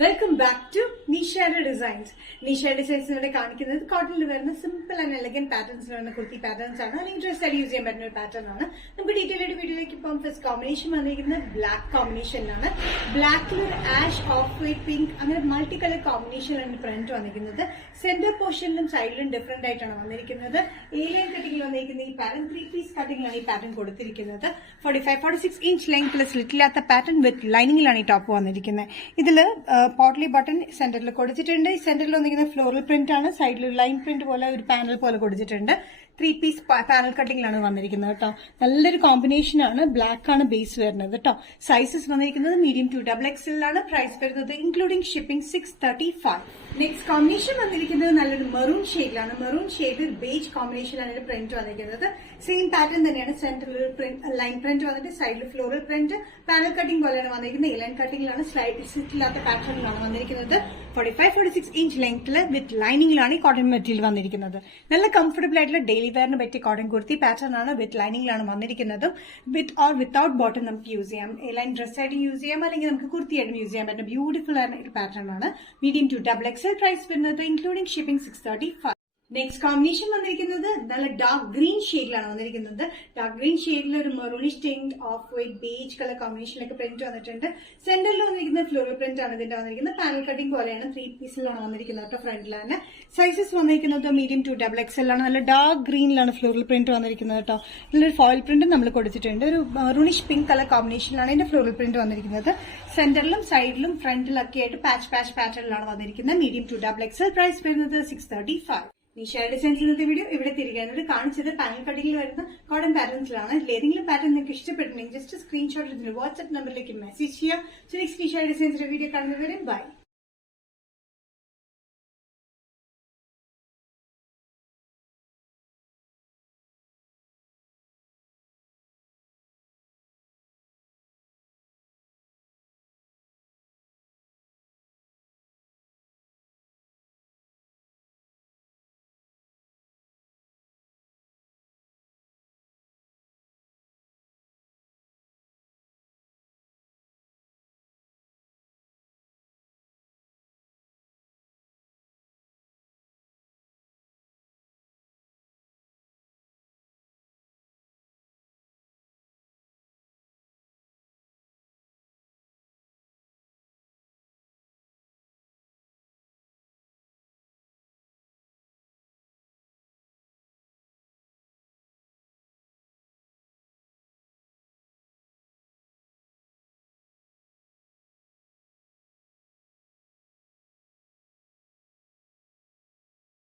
Welcome back to നിഷയുടെ designs. നിഷയുടെ designs ഇവിടെ കാണിക്കുന്നത് കോട്ടണിൽ വരുന്ന സിമ്പിൾ ആൻഡ് എലഗന്റ് പാറ്റേൺസ് വരുന്ന കുർത്തി പാറ്റേൺസ് ആണ്. അല്ലെങ്കിൽ ഡ്രസ് ആയിട്ട് യൂസ് ചെയ്യാൻ പറ്റുന്ന ഒരു പാറ്റേൺ ആണ്. നമുക്ക് ഡീറ്റെയിൽ ആയിട്ട് വീഡിയോയിലേക്ക് പോകാം. ഫസ്റ്റ് കോമ്പിനേഷൻ വന്നിരിക്കുന്നത് ബ്ലാക്ക് കോമ്പിനേഷനിലാണ്. ബ്ലാക്കിൽ ഒരു ആഷ്, ഓഫ് വൈറ്റ്, പിങ്ക് അങ്ങനെ മൾട്ടി കളർ കോമ്പിനേഷനിലാണ് പ്രിന്റ് വന്നിരിക്കുന്നത്. സെന്റർ പോർഷനിലും സൈഡിലും ഡിഫറെന്റ് ആയിട്ടാണ് വന്നിരിക്കുന്നത്. ഏലിയൻ കട്ടിംഗിൽ വന്നിരിക്കുന്ന ഈ പാറ്റേൺ 3 പീസ് കട്ടിംഗിലാണ് ഈ പാറ്റേൺ കൊടുത്തിരിക്കുന്നത്. 45-46 ഇഞ്ച് ലെങ്ത്തിൽ സ്ലിറ്റില്ലാത്ത പാറ്റേൺ വിത്ത് ലൈനിങ്ങിലാണ് ഈ ടോപ്പ് വന്നിരിക്കുന്നത്. ഇതില് പോട്ട്ലി ബട്ടൺ സെന്ററിൽ കൊടുത്തിട്ടുണ്ട്. സെന്ററിൽ വന്നിരിക്കുന്ന ഫ്ലോറൽ പ്രിന്റ് ആണ്. സൈഡിൽ ലൈൻ പ്രിന്റ് പോലെ ഒരു പാനൽ പോലെ കൊടുത്തിട്ടുണ്ട്. 3 പീസ് പാനൽ കട്ടിംഗിലാണ് വന്നിരിക്കുന്നത് കേട്ടോ. നല്ലൊരു കോമ്പിനേഷൻ ആണ്. ബ്ലാക്ക് ആണ് ബേസ് വരുന്നത് കേട്ടോ. സൈസസ് വന്നിരിക്കുന്നത് മീഡിയം ടു XXL ആണ്. പ്രൈസ് വരുന്നത് ഇൻക്ലൂഡിംഗ് ഷിപ്പിംഗ് 635. നെക്സ്റ്റ് കോമ്പിനേഷൻ വന്നിരിക്കുന്നത് നല്ലൊരു മെറൂൺ ഷെയ്ഡിലാണ്. മെറൂൺ ഷെയ്ഡ് ബേജ് കോമ്പിനേഷനിലാണ് പ്രിന്റ് വന്നിരിക്കുന്നത്. സെയിം പാറ്റേൺ തന്നെയാണ്. സെന്ററിൽ ലൈൻ പ്രിന്റ് വന്നിട്ട് സൈഡിൽ ഫ്ലോറൽ പ്രിന്റ് പാനൽ കട്ടിംഗ് പോലെയാണ് വന്നിരിക്കുന്നത്. ലൈൻ കട്ടിംഗിലാണ് സ്ലിറ്റില്ലാത്ത പാറ്റേണിലാണ് വന്നിരിക്കുന്നത്. 45-46 ഇഞ്ച് ലെങ്ത്തിൽ വിത്ത് ലൈനിങ്ങിലാണ് ഈ കോട്ടൺ മെറ്റീരിയൽ വന്നിരിക്കുന്നത്. നല്ല കംഫർട്ടബിൾ ആയിട്ടുള്ള ഡെയിലി വെയറിന് പറ്റിയ കോട്ടൺ കുർത്തി പാറ്റേൺ ആണ്. വിത്ത് ലൈനിങ്ങിലാണ് വന്നിരിക്കുന്നത്. വിത്ത് ഓർ വിത്തൌട്ട് ബോട്ടം നമുക്ക് യൂസ് ചെയ്യാം. ലൈൻ ഡ്രസ് ആയിട്ട് യൂസ് ചെയ്യാം, അല്ലെങ്കിൽ നമുക്ക് കുർത്തിയായിട്ടും യൂസ് ചെയ്യാൻ പറ്റും. ബ്യൂട്ടിഫുൾ ആയിട്ടുള്ള ഒരു പാറ്റേൺ ആണ്. Medium to XXL. പ്രൈസ് വരുന്നത് ഇൻക്ലൂഡിംഗ് ഷിപ്പിംഗ് 635. നെക്സ്റ്റ് കോമ്പിനേഷൻ വന്നിരിക്കുന്നത് നല്ല ഡാർക്ക് ഗ്രീൻ ഷെയ്ഡിലാണ് വന്നിരിക്കുന്നത്. ഡാർക്ക് ഗ്രീൻ ഷെയ്ഡിൽ ഒരു maroonish tint, off white, beige colour കോമ്പിനേഷനിലൊക്കെ പ്രിന്റ് വന്നിട്ടുണ്ട്. സെന്ററിൽ വന്നിരിക്കുന്ന ഫ്ലോറൽ പ്രിന്റ് ആണ് ഇതിന്റെ വന്നിരിക്കുന്നത്. പാനൽ കട്ടിംഗ് പോലെയാണ്. 3 പീസിലാണ് വന്നിരിക്കുന്നത് കേട്ടോ. ഫ്രണ്ടിലാണ് സൈസസ് വന്നിരിക്കുന്നത് മീഡിയം ടു XXL ആണ്. നല്ല ഡാർക്ക് ഗ്രീനിലാണ് ഫ്ലോറൽ പ്രിന്റ് വന്നിരിക്കുന്നത് കേട്ടോ. ഇതിലൊരു ഫോയിൽ പ്രിന്റ് നമ്മൾ കൊടുത്തിട്ടുണ്ട്. ഒരു മെറൂണിഷ് പിങ്ക് കളർ കോമ്പിനേഷനിലാണ് ഇതിന്റെ ഫ്ലോറൽ പ്രിന്റ് വന്നിരിക്കുന്നത്. സെന്ററിലും സൈഡിലും ഫ്രണ്ടിലൊക്കെ ആയിട്ട് പാച്ച് പാറ്റേണിലാണ് വന്നിരിക്കുന്നത്. Medium to XXL. പ്രൈസ് വരുന്നത് 635. നിഷയുടെ ഡിസൈൻസ് ഇന്നത്തെ വീഡിയോ ഇവിടെ തിരികെ കാണിച്ചത് പാനൽ കട്ടിങ്ങിൽ വരുന്ന കോട്ടൺ പാറ്റേൺസിലാണ്. ഏതെങ്കിലും പാറ്റേൺ നിങ്ങൾക്ക് ഇഷ്ടപ്പെട്ടിട്ടുണ്ടെങ്കിൽ ജസ്റ്റ് സ്ക്രീൻഷോട്ട് എടുത്തിട്ട് വാട്സ്ആപ്പ് നമ്പറിലേക്ക് മെസ്സേജ് ചെയ്യാം. നെക്സ്റ്റ് നിഷയുടെ ഡിസൈൻസിന്റെ വീഡിയോ കാണുന്നവരെ ബൈ.